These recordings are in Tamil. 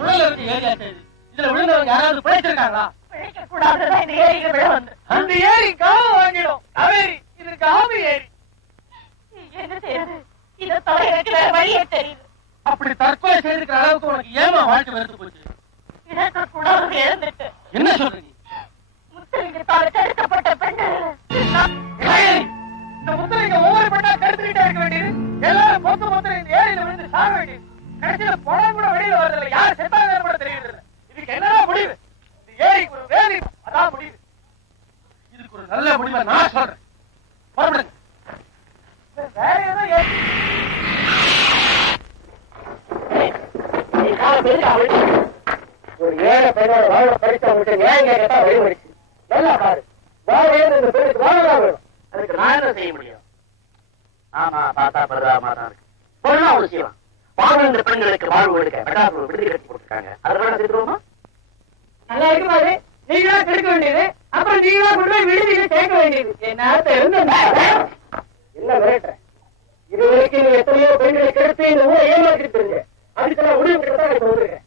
சுழல இருக்கு ஏரியா செய்யுது. இதுல விழுந்தவங்க யாராவது பிழைச்சிருக்காங்களா? பிழைக்க கூடாதுதான் இந்த ஏரியில விழ வந்து. அந்த ஏரி காலம் வாங்கிடும். காவேரி இது காவி ஏரி. என்ன செய்யறது? இதை தவிர எனக்கு வேற வழியே தெரியுது. அப்படி தற்கொலை செய்திருக்கிற அளவுக்கு உனக்கு ஏமா வாழ்க்கை வெறுத்து போச்சு? இழக்க கூடாது இழந்துட்டு. என்ன சொல்றீங்க? முத்தலிங்கத்தால் தடுக்கப்பட்ட பெண்ணு இந்த முத்தலிங்க ஒவ்வொரு பெண்ணா தடுத்துக்கிட்டே இருக்க வேண்டியது. எல்லாரும் மொத்த இந்த ஏரியில விழுந்து சாக வேண்டியது. கடைசியில பணம் கூட வெளியில வரதில்லை. யார் செத்தாங்க கூட தெரியுது. இதுக்கு என்னதான் முடிவு? இந்த ஏரிக்கு ஒரு வேலி, அதான் முடிவு. இதுக்கு ஒரு நல்ல முடிவை நான் சொல்றேன். புறப்படுங்க. வேற ஏதோ ஒரு ஏழை பெண்ணோட வாழ்வை படிச்சவங்க நியாயம் கேட்கத்தான் வழிபடிச்சு. நல்லா பாரு, வாழ்க்கையில இந்த பெண்ணுக்கு வாழ்வதான் வேணும். அதுக்கு நான் என்ன செய்ய முடியும்? ஆமா, பார்த்தா பரிதாபமா தான் இருக்கு. பொண்ணா ஒரு செய்யலாம். வாழ்கின்ற பெண்களுக்கு வாழ்வு எடுக்க மெட்ராஸ் விடுதி கட்டி கொடுத்துருக்காங்க. அதனால செத்துருவோமா? நல்லா இருக்கு பாரு. நீங்களா கெடுக்க வேண்டியது, அப்புறம் நீங்களா கொண்டு போய் விடுதியில சேர்க்க வேண்டியது. என்ன விரட்டுற? இது வரைக்கும் நீ எத்தனையோ பெண்களை கெடுத்து இந்த ஊரை ஏமாற்றிட்டு இருந்தீங்க. அதுக்கெல்லாம் முடிவு கிட்டதான் இப்ப வந்துருக்கேன்.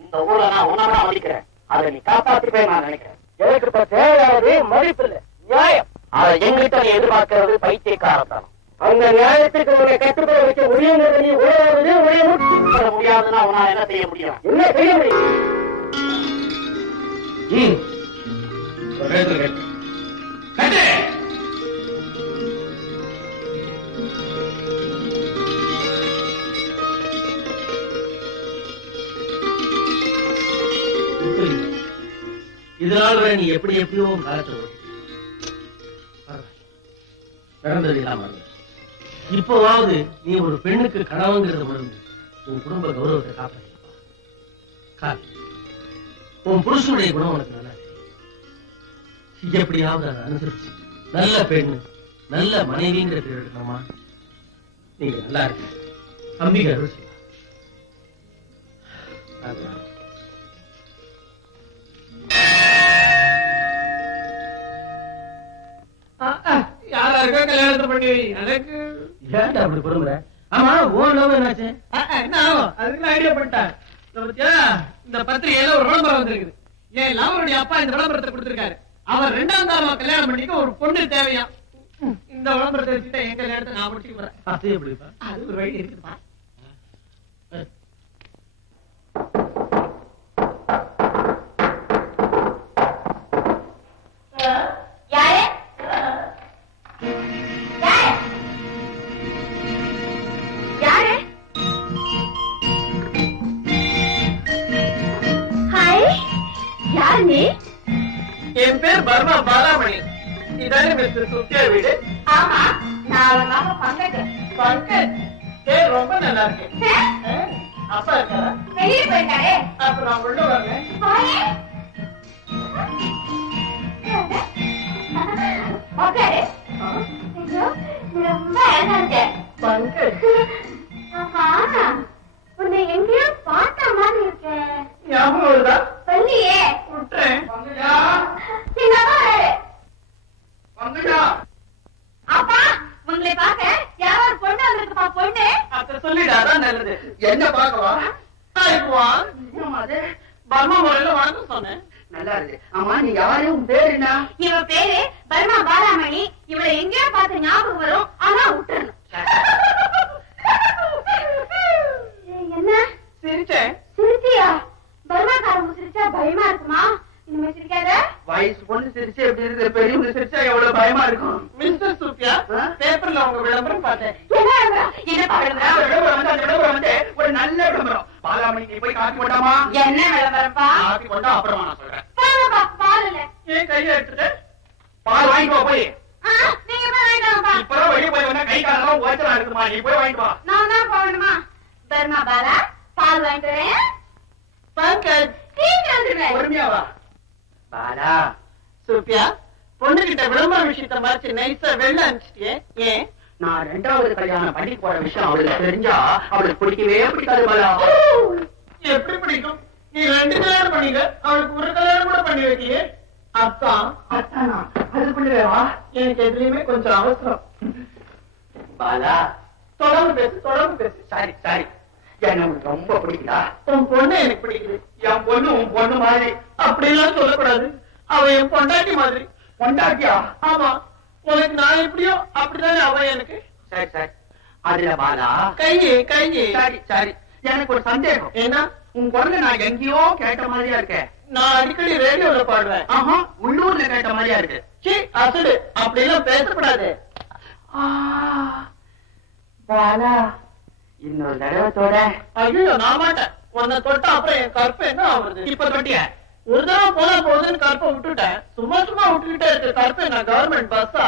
இந்த ஊரை நான் உணவா மதிக்கிறேன். அதை நீ காப்பாற்றிப்பேன் நான் நினைக்கிறேன். எனக்கு இப்ப தேவையானது மதிப்பு இல்லை, நியாயம். அதை எங்கிட்ட எதிர்பார்க்கிறது பைத்தியக்காரத்தான். அந்த நியாயத்துக்கு உன்னை கட்டுப்பட வைக்க முடியுங்கிறது நீ உழையாவது முடியாதுன்னா உன்னால என்ன செய்ய முடியும்? என்ன செய்ய முடியும்? இதனால நீ எப்படி எப்படியோ காலத்தை நடந்தது இல்லாம இப்போவாவது நீ ஒரு பெண்ணுக்கு கனவுங்கிறத உணர்ந்து உன் குடும்ப கௌரவத்தை காப்பாற்றிப்பா. உன் புருஷனுடைய குணம் உனக்கு நல்லா தெரியும். எப்படியாவது அதை அனுசரிச்சு நல்ல பெண்ணு நல்ல மனைவிங்கிற பேர் எடுக்கணுமா? நீங்க நல்லா இருக்கு. அம்பிகை அருள் செய்யலாம். யாராருக்கோ கல்யாணத்தை பண்ணி எனக்கு ஏன்டா அப்படி பொறுமுற? ஆமா, ஓன் லவ் என்னாச்சு? என்ன ஆகும்? அதுக்கு ஐடியா பண்ணிட்டேன். இந்த பத்திரிகையில ஒரு விளம்பரம் வந்திருக்குது. என் லவருடைய அப்பா இந்த விளம்பரத்தை கொடுத்திருக்காரு. அவர் 2ஆம் தாரமா கல்யாணம் பண்ணிக்க ஒரு பொண்ணு தேவையா? இந்த விளம்பரத்தை வச்சுட்டு என் கல்யாணத்தை நான் முடிச்சுட்டு போறேன். அது எப்படிப்பா? அது ஒரு வழி இருக்குப்பா. என் பேர் பர்மா பாலாமணி. இதானே மிஸ்டர் சுத்தியா வீடு? ஆமா, நான் பங்கஜ். பங்கஜ் பேர் ரொம்ப நல்லா இருக்கு. அப்பா இருக்காரா? வெளியே போயிருக்காரு. அப்ப நான் உள்ள வரேன். ரொம்ப பங்கஜ், உன்னை எங்கேயோ பார்த்த மாதிரி இருக்கேன். ஞாபகம் வருதா? சொல்லியே விட்டுறேன். பங்கஜா, பங்கஜா. அப்பா, உங்களை பார்க்க யாராவது பொண்ணு வந்திருக்குப்பா. பொண்ணு அத சொல்லிடாதான் நல்லது. என்ன பார்க்கவா? பர்மா முறையில வணக்கம் சொன்னேன். நல்லா இருக்கு. ஆமா, நீ யாரு? உன் பேரு என்ன? இவ பேரு பர்மா பாலாமணி. இவளை எங்கேயோ பார்த்து ஞாபகம் வரும், ஆனா விட்டுறணும். என்ன சிரிச்சேன்? சிரிச்சியா? பர்மாக்காரங்க சிரிச்சா பயமா இருக்குமா? இனிமே சிரிக்காத. வயசு பொண்ணு சிரிச்சு எப்படி இருக்கு? பெரியவங்க சிரிச்சா எவ்வளவு பயமா இருக்கும். மிஸ்டர் சூப்பியா, பேப்பர்ல உங்க விளம்பரம் பார்த்தேன். விளம்பரம் வந்து ஒரு நல்ல விளம்பரம். பாலாமணி, நீ போய் காப்பி போட்டாமா? என்ன விளம்பரப்பா? காப்பி போட்டா அப்புறமா நான் சொல்றேன். பால் இல்ல. ஏன் கையை எடுத்துட்டு பால் வாங்கிக்கோ போய். நீங்க போய் வாங்கிக்கோப்பா. இப்பதான் வெளியே போய் வந்தா கை காலெல்லாம் ஓச்சலா இருக்குமா? நீ போய் வாங்கிட்டு வா. நான் தான் போகணுமா? பர்மா பாலா, பால் வாங்கிட்டு வரேன். பங்கஜ், பொறுமையா வா. பாலா, சூப்பியா, பொண்ணுகிட்ட விளம்பர விஷயத்த மறைச்சு நைஸா வெளில அனுப்பிச்சிட்டியே. ஏன்? நான் 2வது கல்யாணம் பண்ணி போற விஷயம் அவளுக்கு தெரிஞ்சா அவளுக்கு பிடிக்கவே பிடிக்காது. பாலா, எப்படி பிடிக்கும்? நீ 2 கல்யாணம் பண்ணிக்க, அவளுக்கு ஒரு கல்யாணம் கூட பண்ணி வைக்கியே. அத்தான் அத்தானா? அது பண்ணுவேவா? எனக்கு எதுலயுமே கொஞ்சம் அவசரம். பாலா, தொடர்ந்து பேசு. சாரி. என்ன உனக்கு ரொம்ப பிடிக்குதா? உன் பொண்ணு எனக்கு பிடிக்குது. என் பொண்ணு உன் பொண்ணு மாதிரி அப்படிலாம் சொல்லக்கூடாது. அவ என் பொண்டாட்டி மாதிரி. பொண்டாட்டியா? ஆமா. உனக்கு நான் எப்படியோ அப்படிதானே அவ எனக்கு. சரி சரி. அதுல பாலா சரி சரி. எனக்கு ஒரு சந்தேகம். என்ன? உன் குரல நான் எங்கேயோ கேட்ட மாதிரியா இருக்கேன். நான் அடிக்கடி ரேடியோல பாடுவேன். ஆஹா, உள்ளூர்ல கேட்ட மாதிரியா இருக்கு. சீ அசடு, அப்படிலாம் பேசக்கூடாது. பாலா இன்னொரு தடவத்தோட. ஐயோ நான் மாட்டேன். உன்னை தொட்டா அப்புறம் என் கற்பை என்ன ஆகுறது? இப்ப தொட்டிய ஒரு தடவை போனா போகுதுன்னு கற்பை விட்டுட்டேன். சும்மா சும்மா விட்டுக்கிட்டே இருக்க கற்பை நான் கவர்மெண்ட் பஸ்ஸா?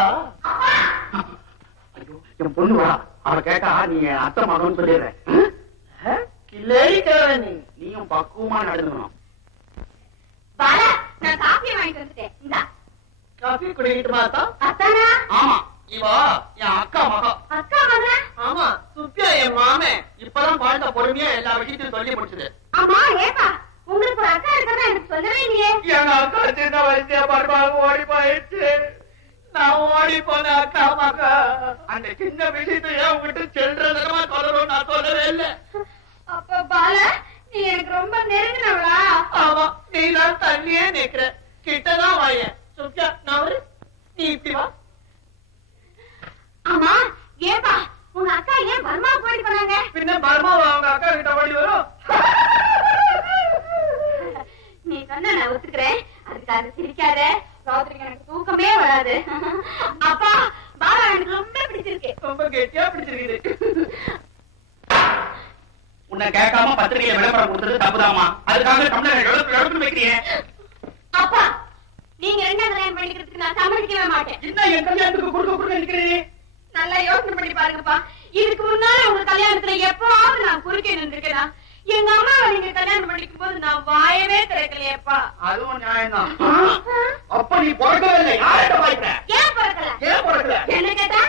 ஐயோ என் பொண்ணு வா. அவ கேட்டா நீ அத்தை மகன் சொல்லிடுறேன். கிளேரி கேள நீயும் பக்குவமா நடந்துக்கணும். பாலா நான் காஃபி வாங்கிட்டு வந்துட்டேன். இந்தா காஃபி குடிக்கிட்டு மாத்தா? அத்தானா? ஆமா, இவா என் அக்கா மகா. அக்கா மகா? ஆமா, சுப்பியா என் மாமே. இப்பதான் பாட்ட பொறுமையா எல்லா விஷயத்தையும் சொல்லி முடிச்சது. ஆமா ஏப்பா, உங்களுக்கு ஒரு அக்கா இருக்கிறதா எனக்கு சொல்லவே இல்லையே. எங்க அக்கா சின்ன வயசுல பருவாங்க ஓடி போயிடுச்சு. நான் ஓடி போன அக்கா மகா. அந்த சின்ன விஷயத்தை ஏன் உங்ககிட்ட செல்றதுமா சொல்லணும் நான் சொல்லவே இல்லை. அப்ப பாலா நீ எனக்கு ரொம்ப நெருங்கினவளா? ஆமா, நீ தான் தள்ளியே நிக்கிற. கிட்டதான் வாயேன். சுப்பியா நான் நீ இப்படி வா. ஆமா ஏப்பா, உங்க அக்கா ஏன் பர்மா போயிட்டு போனாங்க? பின்ன பர்மா அவங்க அக்கா கிட்ட ஓடி வரும். நீ சொன்ன நான் ஒத்துக்கிறேன். அதுக்காக சிரிக்காத. ராத்திரிக்கு எனக்கு தூக்கமே வராது. அப்பா பாலா எனக்கு ரொம்ப பிடிச்சிருக்கு. ரொம்ப கெட்டியா பிடிச்சிருக்குது. உன்னை கேட்காம பத்திரிகையில விளம்பரம் கொடுத்தது தப்புதாமா. அதுக்காக தமிழக எழுத்து வைக்கிறீங்க. அப்பா நீங்க ரெண்டாம் கல்யாணம் பண்ணிக்கிறதுக்கு நான் சம்மதிக்கவே மாட்டேன். என்ன என் கல்யாணத்துக்கு குறுக்க நினைக்கிறீங்க? நல்லா யோசனை பண்ணி பாருங்கப்பா. இதுக்கு முன்னால உங்க கல்யாணத்துல எப்பவாவது நான் குறுக்கே நின்றுக்கிறா? எங்க அம்மாவை நீங்க கல்யாணம் பண்ணிக்கும் போது நான் வாயவே திறக்கலையப்பா. அதுவும் நியாயம்தான். அப்ப நீ பிறக்கவே இல்லை. யார்கிட்ட வாய்க்கிற? ஏன் பிறக்கல? என்ன கேட்டா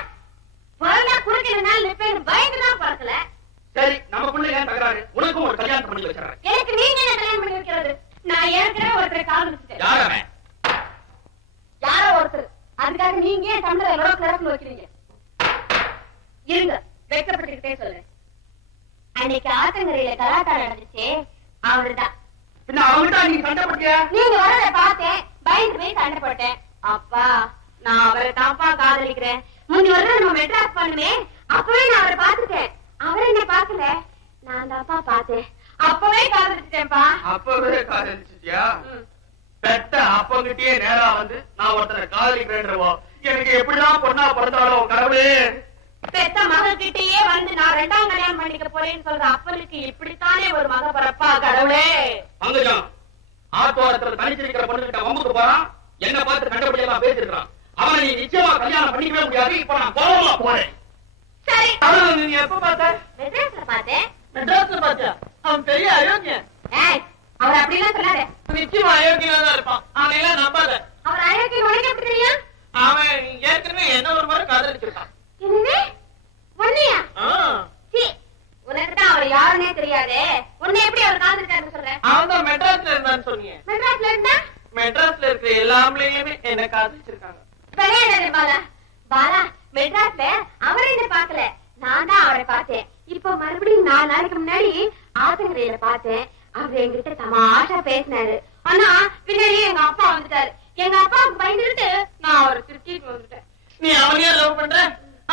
பிறந்தா குறுக்கே நின்னாலும் நிப்பேன்னு பயந்துதான் பிறக்கல. சரி, நமக்குள்ள ஏன் தகராறு? உனக்கும் ஒரு கல்யாணம் பண்ணி வச்சிடறேன். எனக்கு நீங்க என்ன கல்யாணம் பண்ணி வைக்கிறது? நான் ஏற்கனவே ஒருத்தரை காதலிச்சிட்டேன். யாரோ ஒருத்தர். அதுக்காக நீங்க ஏன் தமிழ் எவ்வளவு கிடக்கு வைக்கிறீங்க? இருங்க, வெக்கப்பட்டுக்கிட்டே சொல்றேன். அன்னைக்கு ஆத்தங்கரையில கலாட்டா நடந்துச்சு, அவருதான். பின்ன அவர்கிட்ட நீங்க சண்டை போட்டியா? நீங்க வரத பார்த்தேன், பயந்து போய் சண்டை போட்டேன். அப்பா நான் அவரை தான்ப்பா காதலிக்கிறேன். முந்தி ஒரு நம்ம மெட்ராஸ் பண்ணுமே, அப்பவே நான் அவரை பாத்துட்டேன். அவர் என்ன பாக்கல, நான் தான்ப்பா பார்த்தேன். அப்பவே காதலிச்சிட்டேன்ப்பா. அப்பவே காதலிச்சிட்டியா? பெத்த அப்பங்கிட்டே நேரா வந்து நான் ஒருத்தரை காதலிக்கிறேன்றவோ எனக்கு எப்படிதான் பொண்ணா பிறந்தாலும் கடவுளே. பெத்த மகள்கிட்டயே வந்து நான் ரெண்டாம் கல்யாணம் பண்ணிக்க போறேன்னு சொல்ற அப்பனுக்கு இப்படித்தானே ஒரு மக பிறப்பா கடவுளே. பங்கஜம் ஆத்தோரத்துல தனிச்சிருக்கிற பொண்ணுகிட்ட வம்புக்கு போறான். என்ன பார்த்து கண்டபடியெல்லாம் பேசிருக்கான். அவனை நீ நிச்சயமா கல்யாணம் பண்ணிக்கவே முடியாது. இப்ப நான் கோவமா போறேன். சரி, நீ எப்ப பார்த்த? மெட்ராஸ்ல பார்த்தேன். மெட்ராஸ்ல பாத்தியா? அவன் பெரிய அயோக்கியன். அவர் அப்படிலாம் சொல்லாத. நிச்சயமா அயோக்கியனா தான் இருப்பான். அவனையெல்லாம் நம்பாத. அவர் அயோக்கியன் உனக்கு எப்படி தெரியும்? அவன் ஏற்கனவே என்ன ஒரு மாதிரி காதலிச்சிருக்கான். என்னது? உன்னையா? உனக்கு தான் அவர் யாருன்னே தெரியாதே. உன்னை எப்படி அவர் காதலிச்சாருன்னு சொல்ற? அவன் தான் மெட்ராஸ்ல இருந்தான்னு சொன்னீங்க. மெட்ராஸ்ல இருந்தா? மெட்ராஸ்ல இருக்கிற எல்லா ஆம்பளையுமே என்ன காதலிச்சிருக்காங்க. விளையாடாதே பாலா. பாலா மெட்ராஸ்ல அவரை என்ன பாக்கல, நான் தான் அவரை பார்த்தேன். இப்போ மறுபடியும் 4 நாளைக்கு முன்னாடி ஆத்தங்கரையில பார்த்தேன். அவர் என்கிட்ட தமாஷா பேசினாரு. ஆனா பின்னாடி எங்க அப்பா வந்துட்டாரு. எங்க அப்பாவுக்கு பயந்துட்டு நான் அவரை திருச்சிட்டு வந்துட்டேன். நீ அவனையே லவ் பண்ற?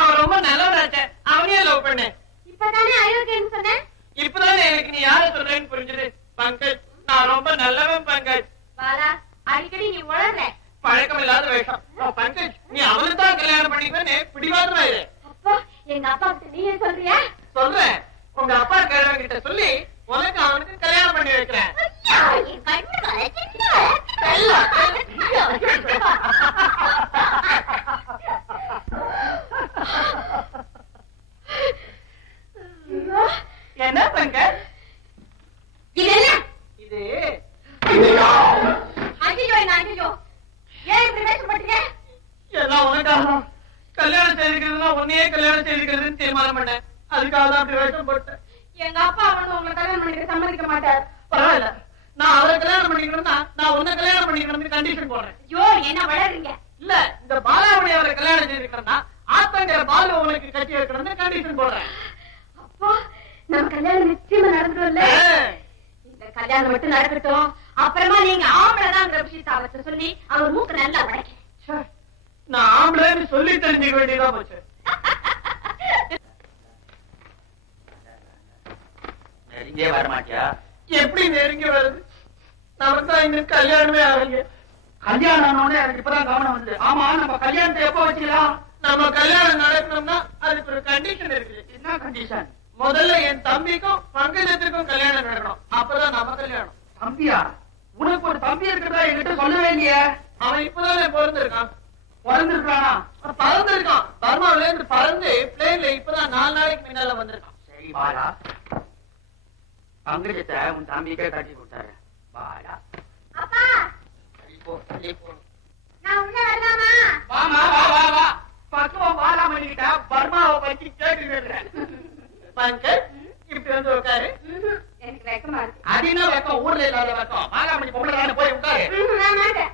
அவன் ரொம்ப நல்லவனாச்ச. அவனையே லவ் பண்ண. இப்பதானே அயோக்கியன்னு சொன்னேன். இப்பதானே எனக்கு நீ யார சொல்றேன்னு புரிஞ்சுது. பங்கஜ், நான் ரொம்ப நல்லவன் பங்கஜ். பாலா அடிக்கடி நீ உளர்ற. பழக்கம் இல்லாத வேஷம். பங்கஜ், நீ அவனை தான் கல்யாணம் பண்ணிக்குவேன்னு பிடிவாதமாயிரு. அப்போ எங்க அப்பா கிட்ட நீயே சொல்றியா? சொல்றேன். உங்க அப்பா கிட்ட சொல்லி உனக்கு அவனுக்கு கல்யாணம் பண்ணி வைக்கிறேன். என்ன பங்கஜ் இது? என்ன இது? ஐயோ என்ன ஐயோ, ஏன் இப்படி பேசப்பட்டீங்க? எல்லாம் உனக்காக. கல்யாணம் செய்திருக்கிறதுனா உன்னையே கல்யாணம் செய்திருக்கிறதுன்னு தீர்மானம் பண்ணேன். அதுக்காக தான் அப்படி வேஷம் போட்டேன். எங்க அப்பா அவனு உங்களை கல்யாணம் பண்ணிக்க சம்மதிக்க மாட்டார். பரவாயில்ல, நான் அவரை கல்யாணம் பண்ணிக்கணும்னா நான் உன்னை கல்யாணம் பண்ணிக்கணும்னு கண்டிஷன் போடுறேன். ஐயோ என்ன வளருங்க. இல்ல, இந்த பாலாவுடைய அவரை கல்யாணம் செய்திருக்கிறேன்னா ஆத்தங்கிற பாலு உனக்கு கட்டி வைக்கணும்னு கண்டிஷன் போடுறேன். அப்போ நம்ம கல்யாணம் நிச்சயமா கல்யாணம் மட்டும் நடக்கட்டும், அப்புறமா நீங்க ஆம்பளைதாங்கிற விஷயத்தை அவர்கிட்ட சொல்லி அவர் மூக்கு நல்லா உடைக்க. நான் ஆம்பளைன்னு சொல்லி தெரிஞ்சுக்க வேண்டியதான் போச்சு. நெருங்கியே வரமாட்டியா? எப்படி நெருங்கி வருது? நமக்கு தான் இன்னும் கல்யாணமே ஆகலையே. கல்யாணம் எனக்கு இப்பதான் கவனம் வந்து. ஆமா, நம்ம கல்யாணத்தை எப்ப வச்சுக்கலாம்? நம்ம கல்யாணம் நடக்கணும்னா அதுக்கு ஒரு கண்டிஷன் இருக்கு. என்ன கண்டிஷன்? முதல்ல என் தம்பிக்கும் பங்கஜத்திற்கும் கல்யாணம் நடக்கணும். அப்பதான் நம்ம கல்யாணம். தம்பியா? உனக்கு ஒரு தம்பி இருக்கிறதா என்கிட்ட சொல்லவே இல்லையே. அவன் இப்பதானே பிறந்திருக்கான். பிறந்திருக்கானா? பறந்திருக்கான். பர்மாவில இருந்து பறந்து பிளேன்ல இப்பதான் 4 நாளைக்கு முன்னால வந்திருக்கான். சரி பாலா, பங்கஜத்தை உன் தம்பிக்கே கட்டி கொடுத்தாரு. பாலா, அப்பா நான் உள்ள வரலாமா? வாமா, வா வா வா. பக்குவம் பாலா பண்ணிக்கிட்டா பர்மாவை பத்தி கேட்டு பங்கஜ் இப்படி வந்து உட்காரு. எனக்கு வெக்கமா இருக்கு. அது என்ன வெக்கம்? ஊர்ல இல்லாத வெக்கம். பாலாமணி பொம்பளை போய் உட்காரு. நான் மாட்டேன்.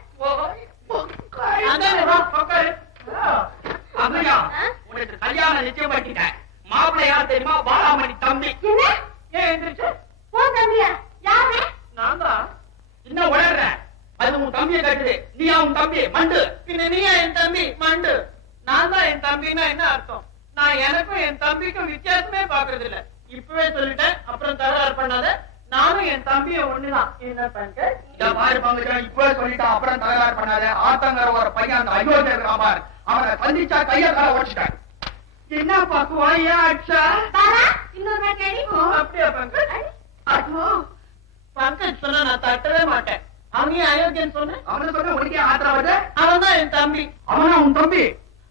அம்மையா, உனக்கு கல்யாணம் நிச்சயம் பண்ணிட்டேன். மாப்பிள்ளை யார் தெரியுமா? பாலாமணி தம்பி. என்ன? ஏன் எந்திரிச்சு? உன் தம்பியா? யாரு? நான் தான். இன்னும் உளர்ற? அது உன் தம்பியை கட்டுது. நீயா உன் தம்பி மண்டு? பின்ன நீயா என் தம்பி மண்டு? நான் தான் என் தம்பின்னா என்ன அர்த்தம்? நான் எனக்கும் என் தம்பிக்கும் வித்தியாசமே பாக்குறது இல்ல. இப்பவே சொல்லிட்டேன், அப்புறம் தகராறு பண்ணாத. நானும் என் தம்பியும் ஒண்ணுதான். என்ன பங்கஜ்? பாரு பங்கஜம், இப்பவே சொல்லிட்டா அப்புறம் தகராறு பண்ணாத. ஆத்தங்கர ஒரு பையன் அந்த அயோத்தியா இருக்கான் பாரு, அவனை சந்திச்சா கையை கால ஓடிச்சிட்டான். என்ன பாக்குவான்? ஏன் அடிச்சா? பாரா, இன்னொரு நாள் கேடிக்கும். அப்படியா பங்கஜ்? ஐயோ, பங்கஜ் சொன்னா நான் தட்டவே மாட்டேன். அவன் ஏன் அயோக்கியன்னு சொன்ன? அவனை சொன்ன உனக்கே ஆத்திரம் வருது? அவன் தான் என் தம்பி. அவனா உன் தம்பி?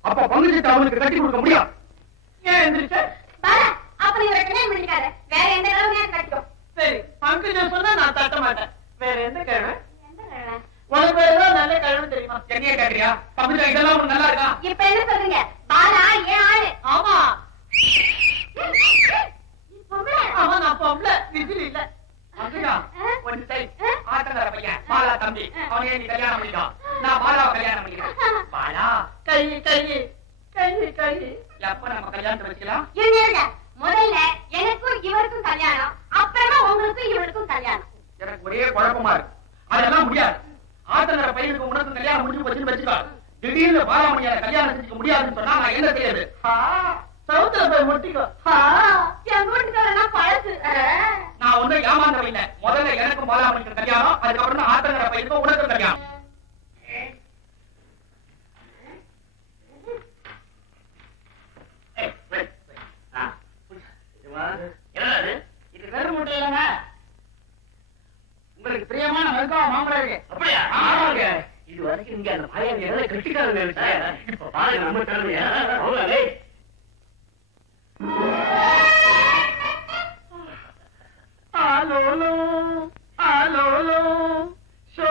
அப்ப பங்கஜத்தை அவனுக்கு கட்டி கொடுக்க முடியாது. ஏன் எந்திரிச்ச? பாரா, அப்ப நீ ஒரு கல்யாணம் பண்ணிக்காத. வேற எந்த கல்யாணம் கட்டிக்கோ. சரி, பங்கஜம் சொன்னா நான் தட்ட மாட்டேன். வேற எந்த கிழமை? எந்த கல்யாணம்? உனக்கு ஏதாவது நல்ல கிழமை தெரியுமா? என்னைய கேட்கறியா? பங்கஜம் இதெல்லாம் உனக்கு நல்லா இருக்கா? இப்ப என்ன சொல்றீங்க? பாலா ஏன் ஆளு? ஆமா, நீ பொம்பளை. அவன் நான் பொம்பளை, விசில் இல்ல. பங்கஜா, ஒன்னு சரி, ஆத்தங்கர பையன் பாலா தம்பி, அவனையே நீ கல்யாணம் பண்ணிக்கலாம். நான் பாலாவை கல்யாணம் பண்ணிக்கிறேன். பாலா, கை கை கை கை. எப்ப நம்ம கல்யாணத்தை வச்சுக்கலாம்? இருங்க, முதல்ல எனக்கும் இவருக்கும் கல்யாணம், அப்புறமா உங்களுக்கும் இவருக்கும் கல்யாணம். எனக்கு ஒரே குழப்பமா இருக்கு. அதெல்லாம் முடியாது. ஆத்தங்கர பையனுக்கு உனக்கும் கல்யாணம் முடிஞ்சு போச்சுன்னு வச்சுக்கோ. திடீர்னு பாலாமணியார கல்யாணம் செஞ்சுக்க முடியாதுன்னு சொன்னா நான் என்ன செய்யறது? சவுத்துல போய் முட்டிக்கோ. என் வீட்டுக்காரனா பழசு. நான் ஒன்னும் ஏமாந்தவன் இல்ல. முதல்ல எனக்கும் பாலாமணிக்கு கல்யாணம், அதுக்கப்புறம் தான் ஆத்தங்கர பையனுக்கும் உனக்கும் கல்யாணம். இது வெறும் முட்டை இல்லைங்க. உங்களுக்கு பிரியமான மருத்துவ மாம்பழம் இருக்கு. அப்படியா? ஆமாங்க. இது வரைக்கும் இங்க அந்த பையன் எதை கட்டிக்காதுங்க. இப்ப பாருங்க நம்ம திறமையா. ஆலோலோ ஆலோலோ ஷோ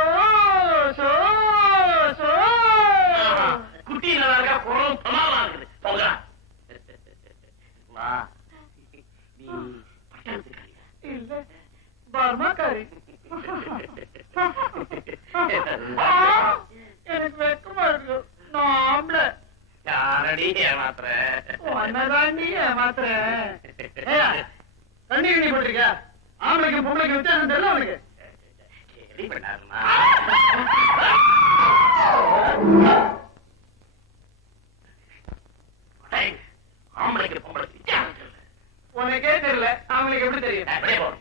ஷோ ஷோ. குட்டி நல்லா இருக்கா? குரலும் தமாலா இருக்குது. போகா. வா. நீ பட்டணத்துக்காரியா? இல்ல, பர்மாக்காரி. எனக்கு வெக்கமா இருக்கு. நான் ஆம்பளை. யாரடி ஏமாத்துற? ஒன்னதாண்டி ஏமாத்துற. தண்ணி கண்ணி போட்டிருக்க? ஆம்பளைக்கு பொம்பளைக்கு வித்தியாசம் தெரியல உனக்கு? ஆம்பளைக்கு பொம்பளைக்கு வித்தியாசம் தெரியல. உனக்கே தெரியல, அவங்களுக்கு எப்படி தெரியும்?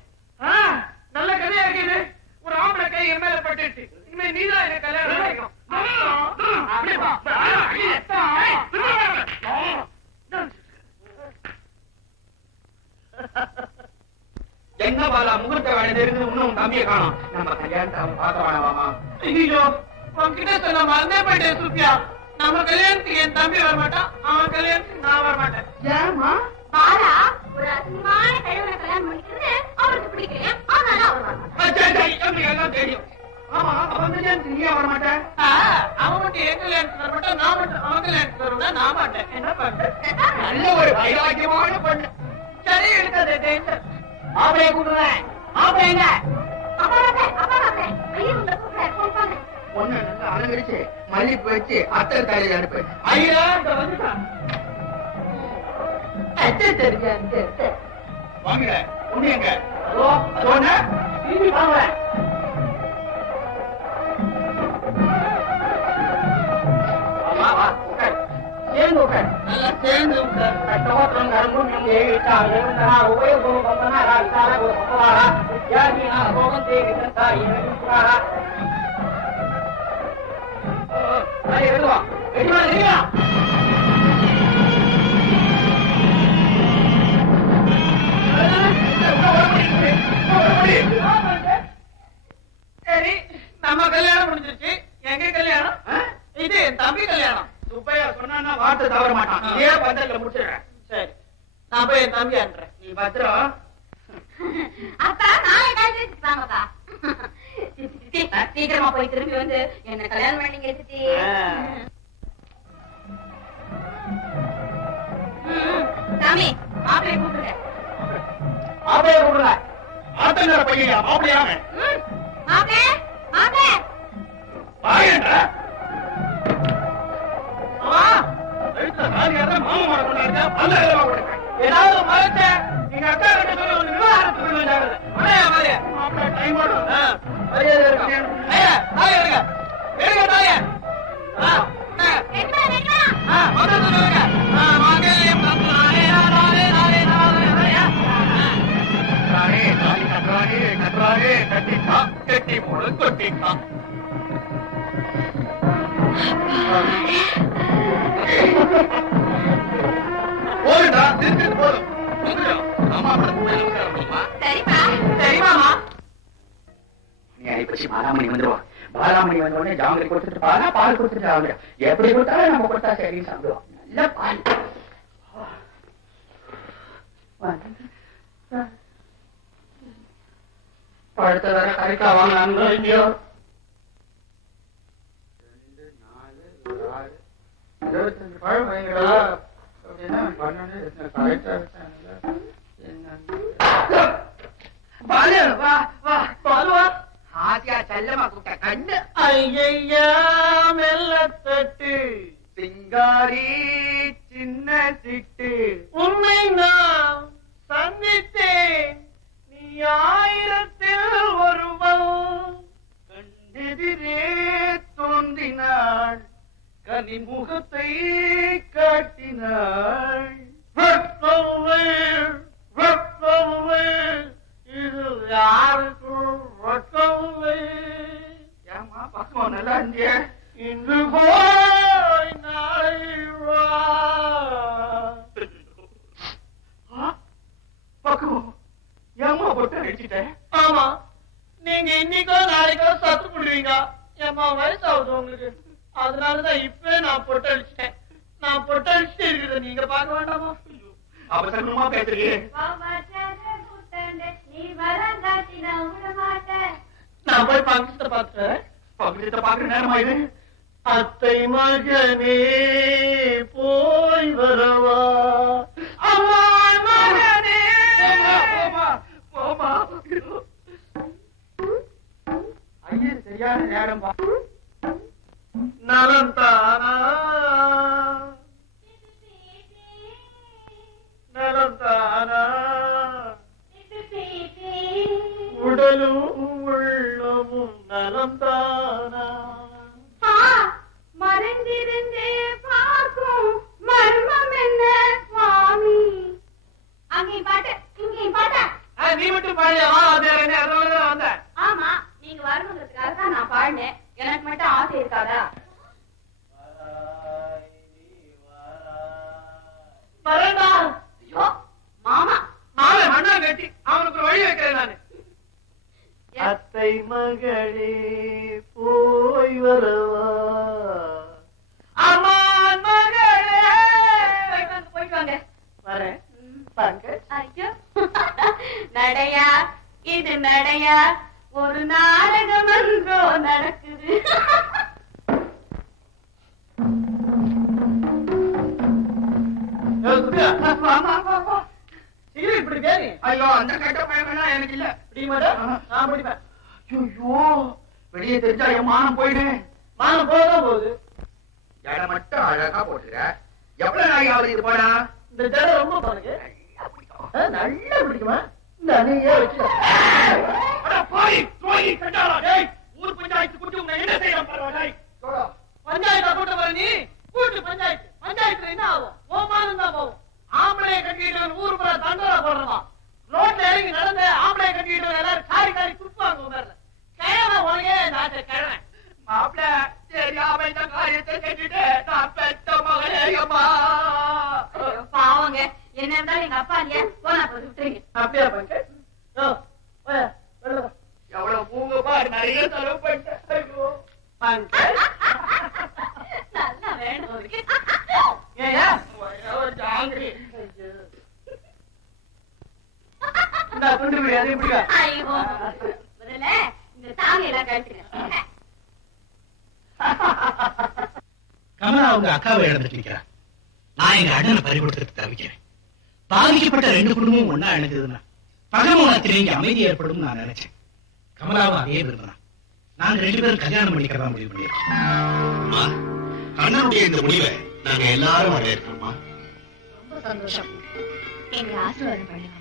நல்ல கதையா இருக்குது. ஒரு ஆம்பளை கை என் மேல பட்டுச்சு. இனிமே நீதான் எனக்கு கல்யாணம் பண்ணிக்கணும். என்ன பாலா, முகூர்த்த வேலை இருந்து இன்னும் தம்பியை காணும். நம்ம கல்யாணத்தை அவன் பார்க்க வேணாமா? ஐயோ, உன்கிட்ட சொல்ல மறந்தே போயிட்டேன் சுப்பியா. நம்ம கல்யாணத்துக்கு என் தம்பி வரமாட்டான், அவன் கல்யாணத்துக்கு நான் வரமாட்டேன். ஏமா? பாலா ஒரு அசிங்கமான கல்யாண கல்யாணம் பண்ணிக்கிறது அவருக்கு பிடிக்கலையா? அதனால அவர் வரமாட்டார். எல்லாம் தெரியும். ஆமா, அவன் கல்யாணத்துக்கு நீ வரமாட்டேன். அவன் மட்டும் என் கல்யாணத்துக்கு வரமாட்டான், நான் மட்டும் அவன் கல்யாணத்துக்கு வருவேன். நான் மாட்டேன். என்ன பண்ற? நல்ல ஒரு வைராக்கியமான பொண்ணு. சரி, எடுக்காதே டேஞ்சர். மாப்பிளைய கூப்பிடுவேன். மாப்பிளைங்க அப்பா வரேன். ஐயோ உங்களை கூப்பிடுறேன். பொண்ணு நல்லா அலங்கரிச்சு மல்லிப்பு வச்சு அத்தை தலையில அனுப்பு. ஐயா, இங்க வந்துட்டான். அத்தை தெரிஞ்ச வாங்க, பொண்ணு எங்க? சொன்ன திரும்பி வாங்குறேன். வா வா உட்கார். சேர்ந்து உட்கார். நல்லா சேர்ந்து உட்கார். கட்டோத்திரம் கரும்பும் நீங்க ஏகிட்டாங்க உபயோகம் பண்ணா ராஜார ஒரு பக்கவாரா யாகினா ரோகம் தேகிட்டா இவனுக்குறாரா எடுவா எடுவா சரி, நம்ம கல்யாணம் முடிஞ்சிருச்சு. எங்க கல்யாணம்? இது என் தம்பி கல்யாணம். சுப்பையா சொன்னா வார்த்தை தவற மாட்டான். இதே பந்தல்ல முடிச்சிடுறேன். சரி, நான் போய் என் தம்பி அனுப்புறேன். நீ பத்திரம். அப்பா நாளை காலையில எடுத்துட்டாங்கப்பா. சீக்கிரமா போய் திரும்பி வந்து என்ன கல்யாணம் பண்ணீங்க சித்தி. சாமி மாப்பிள்ளைய கூப்பிடுங்க. மாப்பிளைய கூப்பிடுற. ஆத்தங்கர பையன் மாப்பிளையாம. மாப்பிள்ளை மாப்பிள்ளை பாயன்ற. வீட்டுல காலியாதான் மாமா மாட கொண்டாருக்க. பல்ல வேலை கொடுக்க. ஏதாவது மறைச்ச நீங்க அக்கா கிட்ட சொல்லி ஒரு விவகாரத்துக்கு வேண்டாம். மழையா மாப்பிள்ளை டைம் ஓடும். மரியாதை இருக்கும். ஐயா தாய எடுங்க. எடுங்க தாய. ரெண்டு ரெண்டு வந்து சொல்லுங்க. மகளே பத்ரானே நானே நானே நானே. கட்டுறானே தாலி கட்டுறானே கட்டுறானே கட்டிக்கா கட்டி போடு கொட்டிக்கா. போடுடா திருப்பி போதும். அம்மா முடியுமா? சரிப்பா. சரிமாமா. நீ ஐப்பசி பாலாமணி வந்துருவா. பாலாமணி வந்த உடனே ஜாங்கிரி கொடுத்துட்டு பாலா பால் கொடுத்துட்டு ஜாங்கிரி எப்படி கொடுத்தாலும் நம்ம கொடுத்தா சரின்னு சாப்பிடுவோம். நல்ல பால். பழத்தை வேற கரெக்டா வாங்க. இல்லையோ 2, 4, 6, 25 பழம் வாங்கிடா. அப்படின்னா 12 கரெக்டா பாலு வா வா பாலுவா. ஆசியா செல்லமா கூப்பிட்ட கண்ணு ஐயா மெல்ல தட்டு சிங்காரி சின்ன சிட்டு உன்னை நான் சந்தித்தேன். நீ 1000ல் ஒருவன். கண்ணெதிரே தோன்றினாள் கனிமுகத்தை காட்டினாள். வெப்பவே வெப்பவே இது யாருக்கும் வெப்பவே. ஏமா பக்கம் நல்லா இருந்திய. இன்று போய் நாளை வா. பக்குவம் ஏமா போட்டு அடிச்சுட்டேன். ஆமா, நீங்க இன்னைக்கோ நாளைக்கோ சத்து போடுவீங்க. ஏமா வயசாகுது உங்களுக்கு. அதனாலதான் இப்ப நான் பொட்டு அடிச்சிட்டேன். நான் பொட்டு அடிச்சுட்டு இருக்கிறத நீங்க பார்க்க வேண்டாமா? அவசரமா பேசுறியே. நீ வரங்காட்டி நான் விட மாட்டேன். நான் போய் பங்கத்தை பார்த்துட்டேன். பக்கத்தை பாக்குற நேரமா இது. அத்தை மகனே போய் வரவா. அம்மா மகனே போமா போமா. ஐயா சரியான நேரம் பா. நலம் தானா நலம் தானா உடலும் உள்ளமும் நலம் தானா. மறைந்திருந்தே பார்க்கும் மர்மம் என்ன சுவாமி. அங்கேயும் பாட்டு இங்கேயும் பாட்டா. நீ மட்டும் பாடியா அதனாலதான் வந்தேன். ஆமா, நீங்க வரணுங்கிறதுக்காக தான் நான் பாடினேன். எனக்கு மட்டும் ஆசை இருக்காதா? வரேன்டா. ஐயோ மாமா, நாளை மண்ணா கட்டி அவனுக்கு ஒரு வழி வைக்கிறேன் நானு. அத்தை மகளே போய் வரவா. அம்மா மகளே போயிட்டு வாங்க. வரேன். பாருங்க. ஐயோ நடையா இது நடையா, ஒரு நாடகம் என்றோ நடக்குது. சிகரெட் பிடிப்பே நீ? ஐயோ அந்த கட்ட பழக்கம் எனக்கு இல்ல. பிடிக்க மாட்டேன். நான் பிடிப்பேன். ஐயோ வெளியே தெரிஞ்சா என் மானம் போயிடு. மானம் போதான் போகுது. ஜடை மட்டும் அழகா போட்டுற. எவ்வளவு நாளைக்கு ஆகுது இது போனா? இந்த ஜடை ரொம்ப பாருங்க. நல்லா பிடிக்குமா? நீயே வச்சு ஊர் பஞ்சாயத்து கூட்டி உங்களை என்ன செய்யலாம் பரவாயில்லை. பஞ்சாயத்தை கூட்ட வர நீ கூட்டு பஞ்சாயத்து பஞ்சாயத்துல என்ன ஆகும்? ஓமானம் தான் போகும். ஆம்பளைய கட்டிட்டு ஊர் பூரா தண்டோரா போடுறவா ரோட்ல இறங்கி நடந்த ஆம்பளைய கட்டிட்டு எல்லாரும் காரி காரி துப்புவாங்க. உமர்ல கிழமை உனக்கே நாட்ட கிழமை மாப்பிள தெரியாம இந்த காரியத்தை கேட்டுட்டு நான் பெத்த மகளே அம்மா. பாவங்க என்ன இருந்தாலும் எங்க அப்பா இல்லையா போனா விட்டுருங்க. அப்படியா பங்க எவ்வளவு பூங்கப்பா நிறைய செலவு பண்ணிட்டேன். நல்லா வேணும் துண்டு விடு அது இப்படியா? ஐயோ முதல்ல இந்த சாமி எல்லாம் கழிச்சுக்கிறேன். கமலா அவங்க அக்காவை இழந்துட்டு நிக்கிறா. நான் எங்க அண்ணனை பறிகொடுத்துட்டு தவிக்கிறேன். பாதிக்கப்பட்ட 2 குடும்பமும் ஒன்னா இணைஞ்சதுன்னா பகமோனத்தில் இங்க அமைதி ஏற்படும் நான் நினைச்சேன். கமலாவும் அதே விரும்பினான். நாங்க 2 பேரும் கல்யாணம் பண்ணிக்கிறதா முடிவு பண்ணிருக்கோம். கண்ணனுடைய இந்த முடிவை நாங்க எல்லாரும் வரவேற்கிறோமா? ரொம்ப சந்தோஷம். எங்க ஆசீர்வாதம் பண்ணுவாமா?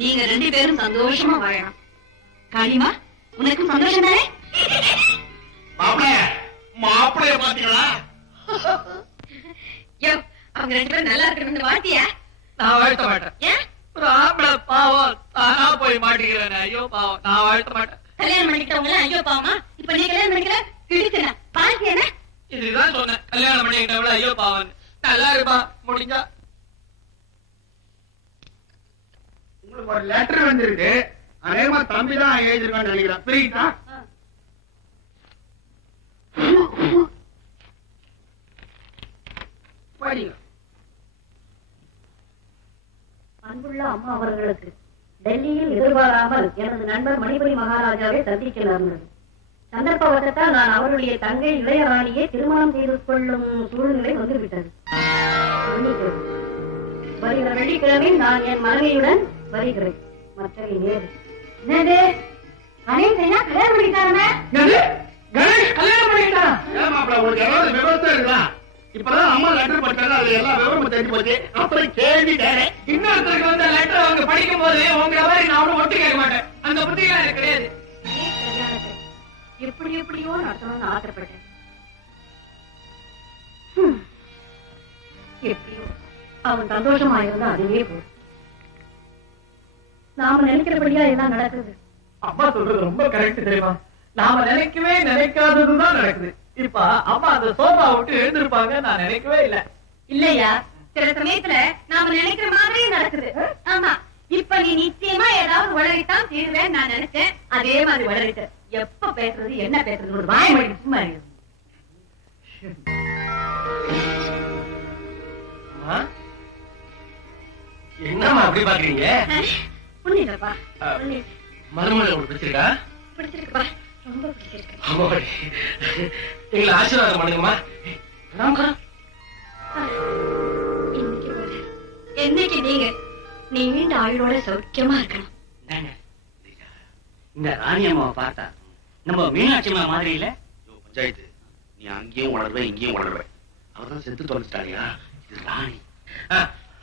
நீங்க 2 பேரும் சந்தோஷமா வாழணும். காளிமா உனக்கும் சந்தோஷம் தானே? மாப்பிளைய பாத்தீங்களா? அவங்க 2 பேரும் நல்லா இருக்கணும்னு வாழ்த்தியா? நான் வாழ்த்த மாட்டேன். ஏன்? ஒரு ஆம்பளை பாவம் தானா போய் மாட்டிக்கிறேன். ஐயோ பாவம், நான் வாழ்த்த மாட்டேன். கல்யாணம் பண்ணிக்கிட்டவங்க ஐயோ பாவமா? இப்ப நீ கல்யாணம் பண்ணிக்கிற கிழிச்சன பாக்கியன இதுதான் சொன்னேன். கல்யாணம் பண்ணிக்கிட்டவள ஐயோ பாவம். நல்லா இருப்பா முடிஞ்சா. உங்களுக்கு ஒரு லெட்டர் வந்திருக்கு. அநேகமா தம்பி தான் எழுதிருக்கான்னு நினைக்கிறேன். புரியுதா? படிங்க. அன்புள்ள அம்மா அவர்களுக்கு டெல்லியில் எதிர்பாராமல் எனது நண்பர் மணிபுரி மகாராஜாவை சந்திக்க நேர்ந்தது. சந்தர்ப்பவசத்தால் நான் அவருடைய தங்கை இளையராணியை திருமணம் செய்து கொள்ளும் சூழ்நிலை வந்துவிட்டது. வருகிற வெள்ளிக்கிழமை நான் என் மனைவியுடன் வருகிறேன். மற்றவை நேரு. என்னது கணேசனா கல்யாணம் பண்ணிட்டாங்க? கணேஷ் கல்யாணம் பண்ணிட்டான். ஏன் மாப்பிள்ள உங்களுக்கு ஏதாவது விவரம் இருக்கா? இப்பதான் அம்மா லெட்டர் படிச்சாங்க. அதுல எல்லா விவரமும் தெரிஞ்சு போச்சு. அப்புறம் கேள்விட்டேன். இன்னொருத்தருக்கு வந்த லெட்டர் அவங்க படிக்கும் போது உங்களை மாதிரி நான் ஒன்றும் ஒட்டு கேட்க மாட்டேன். அந்த புத்தியெல்லாம் எனக்கு கிடையாது. கல்யாணத்தை எப்படி எப்படியோ நடத்தணும்னு ஆசைப்பட்டேன். எப்படியோ அவன் சந்தோஷமா இருந்தா அதுவே போதும். நாம நினைக்கிறபடியா எல்லாம் நடக்குது. அம்மா சொல்றது ரொம்ப கரெக்ட் தெரியுமா? நாம நினைக்கவே நினைக்காததுதான் நடக்குது. இப்ப அம்மா அந்த சோபா விட்டு எழுந்திருப்பாங்க நான் நினைக்கவே இல்ல. இல்லையா சில சமயத்துல நாம நினைக்கிற மாதிரி நடக்குது. ஆமா இப்ப நீ நிச்சயமா ஏதாவது உளறித்தான் தீருவேன் நான் நினைச்சேன். அதே மாதிரி உளறிட்டு எப்ப பேசுறது என்ன பேசுறது ஒரு வாய் மொழி சும்மா இருக்கு. என்னம்மா அப்படி பாக்குறீங்க? புண்ணியப்பா மருமலை உங்களுக்கு பிடிச்சிருக்கா? பிடிச்சிருக்குப்பா ரொம்ப பிடிச்சிருக்கு. எங்களை ஆசீர்வாதம் பண்ணுங்கம்மா. என்னைக்கு நீங்க நீண்ட ஆயுளோட சௌக்கியமா இருக்கணும். இந்த ராணி அம்மாவை பார்த்தா நம்ம மீனாட்சி அம்மா மாதிரி இல்ல? பஞ்சாயத்து நீ அங்கேயும் உணர்வே இங்கேயும் உணர்வே. அவர்தான் செத்து தொலைச்சிட்டாங்க. இது ராணி.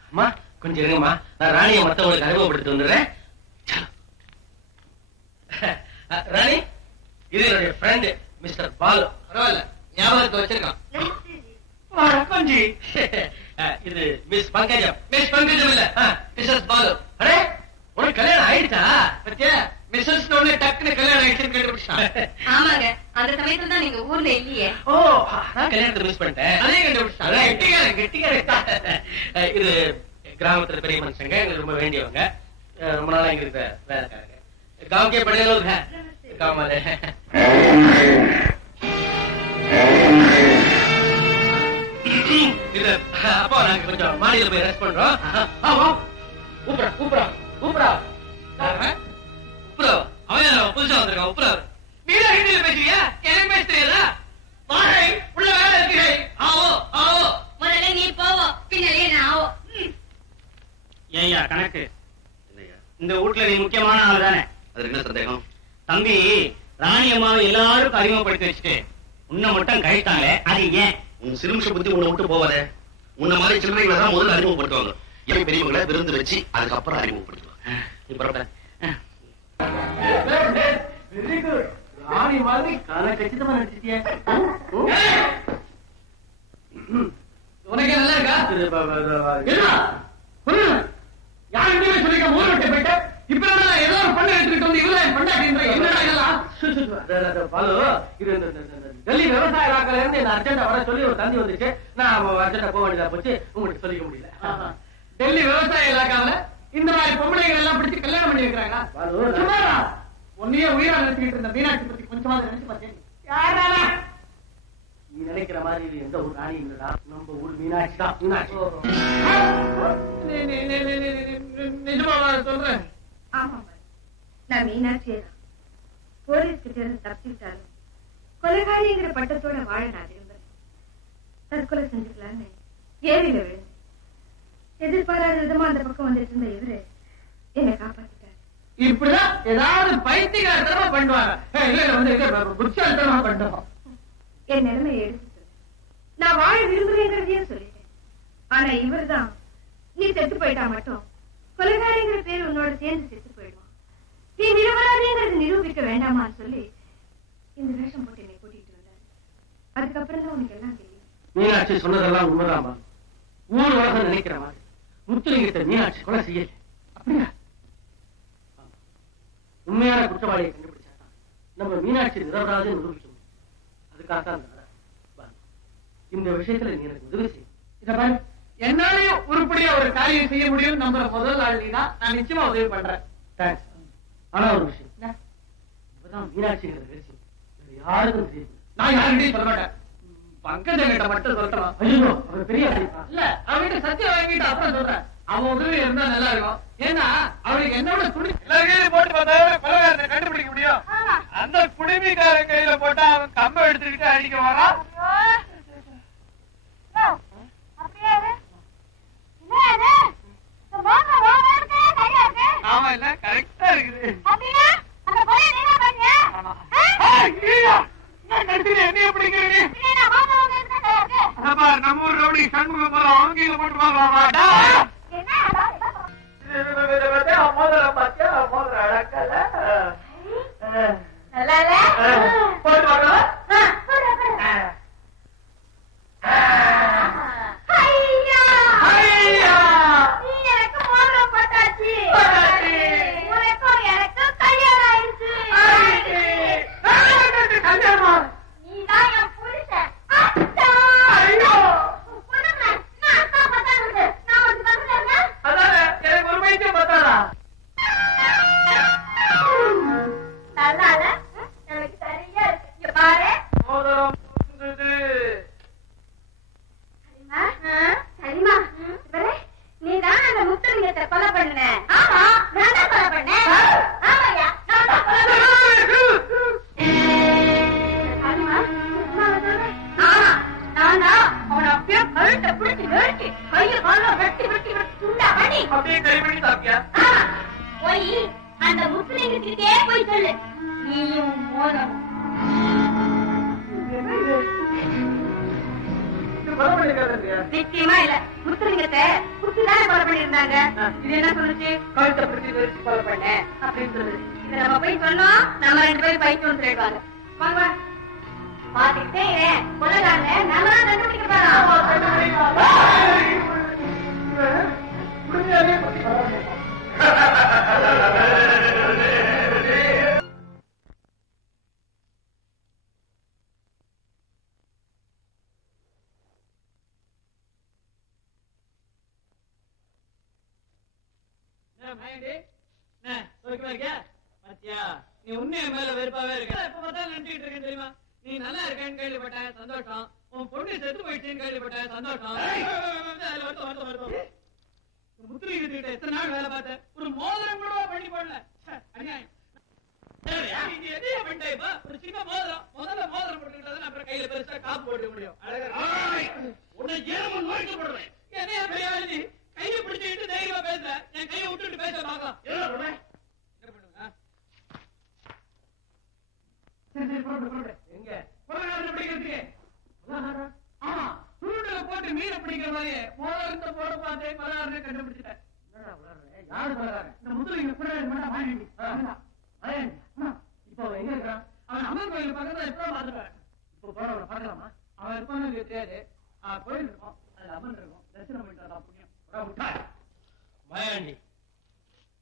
அம்மா கொஞ்சம் இருங்கம்மா. நான் ராணியை மத்தவங்களுக்கு அறிமுகப்படுத்தி வந்துடுறேன். ராணி இது என்னுடைய ஃப்ரெண்ட் மிஸ்டர் பாலு. பரவாயில்ல ஞாபகத்தை வச்சிருக்கான். கொஞ்சி இது மிஸ் பங்கஜம். மிஸ் பங்கஜம் இல்ல மிஸ்ஸஸ் பாலு. அரே உனக்கு கல்யாணம் ஆயிடுச்சா? பத்தியா மிஸ்ஸஸ் டக்குன்னு கல்யாணம் ஆயிடுச்சுன்னு கண்டுபிடிச்சான். ஆமாங்க அந்த சமயத்துல தான் நீங்க ஊர்ல இல்லையே. ஓ நான் கல்யாணத்தை மிஸ் பண்ணிட்டேன். அதே கண்டுபிடிச்சான். கெட்டிக்காரன். இது கிராமத்துல பெரிய மனுஷங்க எங்களுக்கு ரொம்ப வேண்டியவங்க. ரொம்ப நாளா எங்க இருக்க வேலைக்காரங்க. गांव के बड़े लोग हैं गांव वाले हैं. இது அப்போ நாங்க கொஞ்சம் மாடியில போய் ரெஸ்ட் பண்றோம். கூப்பிடா கூப்பிடா கூப்பிடா கூப்பிடா. அவன் புதுசா வந்திருக்கான். கூப்பிடா. வீட ஹிந்தியில பேசுறியா? எனக்கு பேச தெரியாதா? வாடகை உள்ள வேலை இருக்கு. ஆவோ ஆவோ. முதல்ல நீ போவோ பின்னாலே நான் ஆவோ. ஏய்யா கணக்கு, இந்த வீட்டுல நீ முக்கியமான ஆள் தானே? அது என்ன சந்தேகம்? தம்பி ராணி அம்மாவை எல்லாருக்கும் அறிமுகப்படுத்தி வச்சுட்டு உன்னை மட்டும் கழித்தாங்களே அது ஏன்? உன் சிறுமிஷ புத்தி உன்னை விட்டு போவாதே. உன்ன மாதிரி சில்லறைகளை தான் முதல்ல அறிமுகப்படுத்துவாங்க. ஏன் பெரியவங்களை விருந்து வச்சு அதுக்கப்புறம் அறிமுகப்படுத்துவாங்க. நீ பரவாயில்ல. Very good. ராணி மாதிரி கால கச்சிதமா நடிச்சிட்டியே. உனக்கு நல்லா இருக்கா? யாருக்குமே சொல்லிக்க மூணு விட்டு போயிட்ட. இப்ப ஏதோ ஒரு பண்ண எடுத்துக்கிட்டு வந்து இவ்வளவு பண்ணாட்டின்ற என்னடா இதெல்லாம்? பாலு, இது டெல்லி விவசாய இலாக்கால இருந்து என்ன அர்ஜென்டா வர சொல்லி ஒரு தந்தி வந்துச்சு. நான் அர்ஜென்டா போக வேண்டியதா போச்சு. உங்களுக்கு சொல்லிக்க முடியல. டெல்லி விவசாய இலாக்காவில இந்த மாதிரி பொம்பளைகள் எல்லாம் பிடிச்சு கல்யாணம் பண்ணி வைக்கிறாங்க. உன்னையே உயிரா நினைச்சுக்கிட்டு இருந்த மீனாட்சி பத்தி கொஞ்சமாவது நினைச்சு பார்த்தேன். யாரால நீ நினைக்கிற மாதிரி இது எந்த ஒரு ராணி இல்லடா. நம்ம ஊர் மீனாட்சி தான். மீனாட்சி நிஜமா சொல்றேன். ஆமா, நான் மீனாட்சியே தான். போலீஸ் கிட்ட இருந்து தப்பிட்டாலும் கொலைகாரிங்கிற பட்டத்தோட வாழ நான் விரும்புறேன். தற்கொலை செஞ்சுக்கலான்னு ஏரியில விழுந்து எதிர்பாராத விதமா அந்த பக்கம் வந்துட்டு இருந்த இவரு என்னை காப்பாத்திட்டாரு. இப்படிதான் ஏதாவது பைத்தியகாரத்தனமா பண்ணுவாங்க. புத்திசாலித்தனமா பண்ணுவோம். என் நிலைமையை எடுத்து நான் வாழ விரும்புறேங்கிறதையும் சொல்லிட்டேன். ஆனா இவர் தான் நீ செத்து போயிட்டா மட்டும் கொலைகாரிங்கிற பேர் உன்னோட சேர்ந்து செத்து போயிடுவான், நீ நிரபராதிங்கிறது நிரூபிக்க வேண்டாமான்னு சொல்லி இந்த வேஷம் போட்டு என்னை கூட்டிட்டு வந்தாரு. அதுக்கப்புறம் தான் உனக்கு எல்லாம் தெரியும். மீனாட்சி சொன்னதெல்லாம் உண்மைதாமா. ஊர் உலகம் நினைக்கிற மாதிரி முத்துலிங்கத்தை மீனாட்சி கொலை செய்யல. அப்படியா? உண்மையான குற்றவாளியை கண்டுபிடிச்சாதான் நம்ம மீனாட்சி நிரபராதி நிரூபிக்க முடியும். அதுக்காக இந்த விஷயத்துல நீ எனக்கு உதவி செய்யும். இத பாரு, என்னாலையும் உருப்படியா ஒரு காரியம் செய்ய முடியும். நம்ம முதல் ஆள் நீ தான். நான் நிச்சயமா உதவி பண்றேன். தேங்க்ஸ். ஆனா ஒரு விஷயம், இப்பதான் மீனாட்சிங்கிற விஷயம் யாருக்கும் தெரியும். நான் யாருக்கிட்டையும் சொல்ல மாட்டேன். பங்கஜம் கிட்ட மட்டும் சொல்றேன். ஐயோ, அவர் பெரிய இல்ல, அவர்கிட்ட சத்தியம் வாங்கிட்டு அப்புறம் சொல்றேன். அவன் உதவி இருந்தா நல்லா இருக்கும். ஏன்னா அவருக்கு என்னோட துணி எல்லாரும் போட்டு பார்த்தாலும் கொலைகாரனை கண்டுபிடிக்க முடியும். அந்த குடிமைக்காரன் கையில போட்டா அவன் கம்ப எடுத்துக்கிட்டு அடிக்க வரான். ஆமா, இல்ல கரெக்டா இருக்குது. என்ன பிடிக்கிறீங்க? நம்ம ஊர் ரவுடி சண்முகம் போறோம். அவங்க போட்டு பாக்கலாமா? மோதிரம் பாத்தியா? மோதிரம் அடக்கல. போட்டு பார்க்கலாம். நிச்சயமா இல்ல. முத்துலிங்கத்தை குட்டிதானே கொலை பண்ணிருந்தாங்க. இது என்ன சொல்லுச்சு? கழுத்தை பிடிச்சி வச்சு கொலை பண்ண அப்படின்னு சொல்லுது. இதை நம்ம போய் சொன்னோம், நம்ம 2 பேரும் பைக்கு வந்து சொல்லிடுவாங்க. வாங்க பாத்துக்கிட்டே கொலைகாரனை நம்ம தான் கண்டுபிடிக்க நீ உண்மைய மேல வெறுப்பாவே இருக்க. எப்ப பார்த்தாலும் நினைச்சிட்டு இருக்கேன் தெரியுமா? நீ நல்லா இருக்கேன்னு கேள்விப்பட்டேன், சந்தோஷம். உன் பொண்ணு செத்து போயிடுச்சுன்னு கேள்விப்பட்டேன், சந்தோஷம். முத்துலிங்கத்துக்கிட்ட எத்தனை நாள் வேலை பார்த்தேன், ஒரு மோதிரம் கூட பண்ணி போடல. அநியாயம். எதையா பண்ணிட்டேப்பா? ஒரு சின்ன மோதிரம், முதல்ல மோதிரம் போட்டுக்கிட்டா அப்புறம் கையில பெருசா காப்பு போட்டு முடியும். உன்னை ஏன் நோய்க்கு போடுறேன்? என்னையா பெரிய கையை பிடிச்சிட்டு தைரியமா பேச, என் கையை விட்டுட்டு பேச பார்க்கலாம். எங்க போட்டு மீனை பிடிக்கிற மாதிரி மோதிரத்தை போட பார்த்தேன் பலகாரனை கண்டுபிடிச்சிட்டேன். யாரு பலகாரன்? இந்த முத்துலிங்க மாயாண்டி. இப்போ எங்க இருக்கிறான்? அவன் அம்மன் கோயில் பக்கத்துல எப்ப பாத்துட்டான். இப்போ போறவனை பாக்கலாமா? அவன் இருப்பான்னு தெரியாது. கோயில் இருக்கும், அதுல அம்மன் இருக்கும், தரிசனம் பண்ணிட்டு புண்ணியம். மாயாண்டி,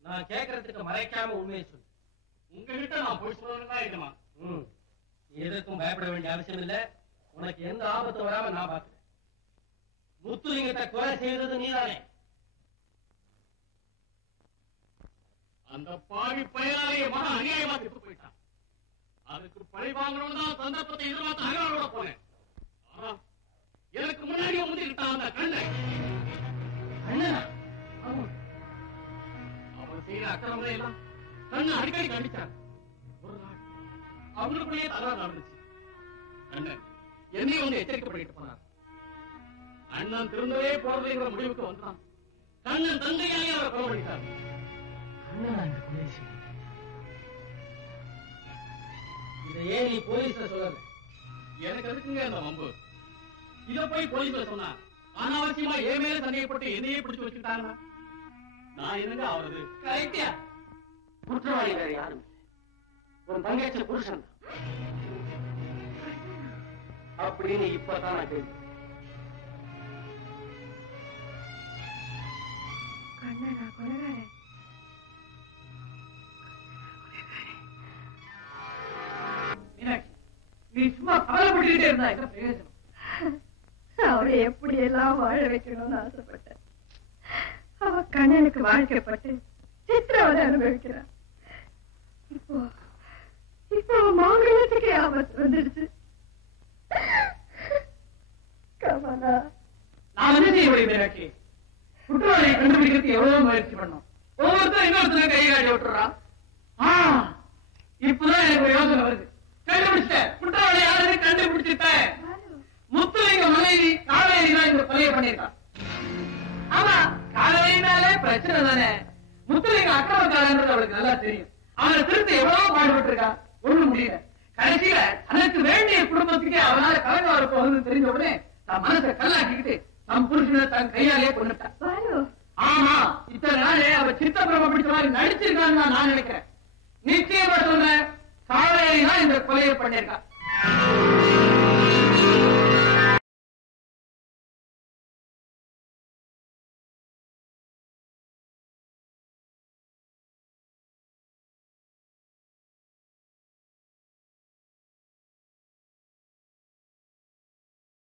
நான் கேட்கறதுக்கு மறைக்காம உண்மையை சொல்லு. உங்ககிட்ட நான் போய் சொல்லணும்னா இருக்குமா? நீ எதற்கும் பயப்பட வேண்டிய அவசியம் இல்ல. உனக்கு எந்த ஆபத்து வராம நான் பாக்குறேன். முத்துலிங்கத்தை கொலை செய்தது நீதானே? அந்த பாவி பயனாலேயே மன அநியாயமா செத்து போயிட்டான். அதுக்கு பழி வாங்கணும்னு தான் சந்தர்ப்பத்தை எதிர்பார்த்து அகலோட போனேன். ஆனா எனக்கு முன்னாடியே முந்திக்கிட்டான் அந்த கண்ணன். அவன் செய்யற அக்கிரமங்களை எல்லாம் கண்ணன் அடிக்கடி கண்டிச்சான். ஒரு நாள் அவங்களுக்குள்ளேயே தகவல் நடந்துச்சு. கண்ணன் என்னையும் வந்து எச்சரிக்கை பண்ணிட்டு போனார். அண்ணன் திருந்தவே போறதுங்கிற முடிவுக்கு வந்தான். கண்ணன் தந்தையாலே அவரை கொலை பண்ணிட்டார். இதை ஏன் நீ போலீஸ்ல சொல்லல? எனக்கு எதுக்குங்க அந்த வம்பு? இத போய் போலீஸ்ல சொன்னா அனாவசியமா என் மேல சந்தேகப்பட்டு என்னையே பிடிச்சு வச்சுக்கிட்டாங்க. நான் என்னங்க ஆவறது? கரெக்டா? குற்றவாளி வேற யாரும் உன் தங்கச்சி புருஷன் அப்படின்னு இப்பதான் நான் தெரியும். கண்ணனா கொலைகாரன்? மீனாட்சி, நீ சும்மா கவலைப்பட்டுக்கிட்டே இருந்தா என்ன பிரயோஜனம்? அவளை எப்படி எல்லாம் வாழ வைக்கணும்னு ஆசைப்பட்டேன். அவ கண்ணனுக்கு வாழ்க்கைப்பட்டு சித்திரவதை அனுபவிக்கிறான். இப்போ மாங்கலத்துக்கு ஆபத்து வந்துடுச்சு. கமலா, நான் என்ன செய்ய முடியும் மீனாட்சி? குற்றவாளியை கண்டுபிடிக்கிறதுக்கு எவ்வளவு முயற்சி பண்ணோம். ஒவ்வொருத்தரும் இன்னொருத்தர கை காட்டி விட்டுறான். இப்பதான் எனக்கு ஒரு யோசனை வருது. கண்டுபிடிச்சிட்டேன். குற்றவாளி யாரு கண்டுபிடிச்சிட்டேன். முத்துலிங்க மனைவி காவேரி தான் இந்த கொலையை பண்ணிருக்கான். ஆமா, காவேரினாலே பிரச்சனை தானே. முத்துலிங்க அக்கிரமக்காரன்றது அவளுக்கு நல்லா தெரியும். அவனை திருத்த எவ்வளவு பாடுபட்டு இருக்கா, ஒண்ணு முடியல. கடைசியில தனக்கு வேண்டிய குடும்பத்துக்கே அவனால கலங்க வரப்போகுதுன்னு தெரிஞ்ச உடனே தன் மனசை கல்லாக்கிக்கிட்டு தன் புருஷனை தன் கையாலே கொண்டுட்டான். ஆமா, இத்தனை நாளே அவ சித்தப்பிரம பிடிச்ச மாதிரி நடிச்சிருக்கான்னு நான் நினைக்கிறேன். நிச்சயமா சொல்றேன், காவேரி தான் இந்த கொலையை பண்ணிருக்கான்.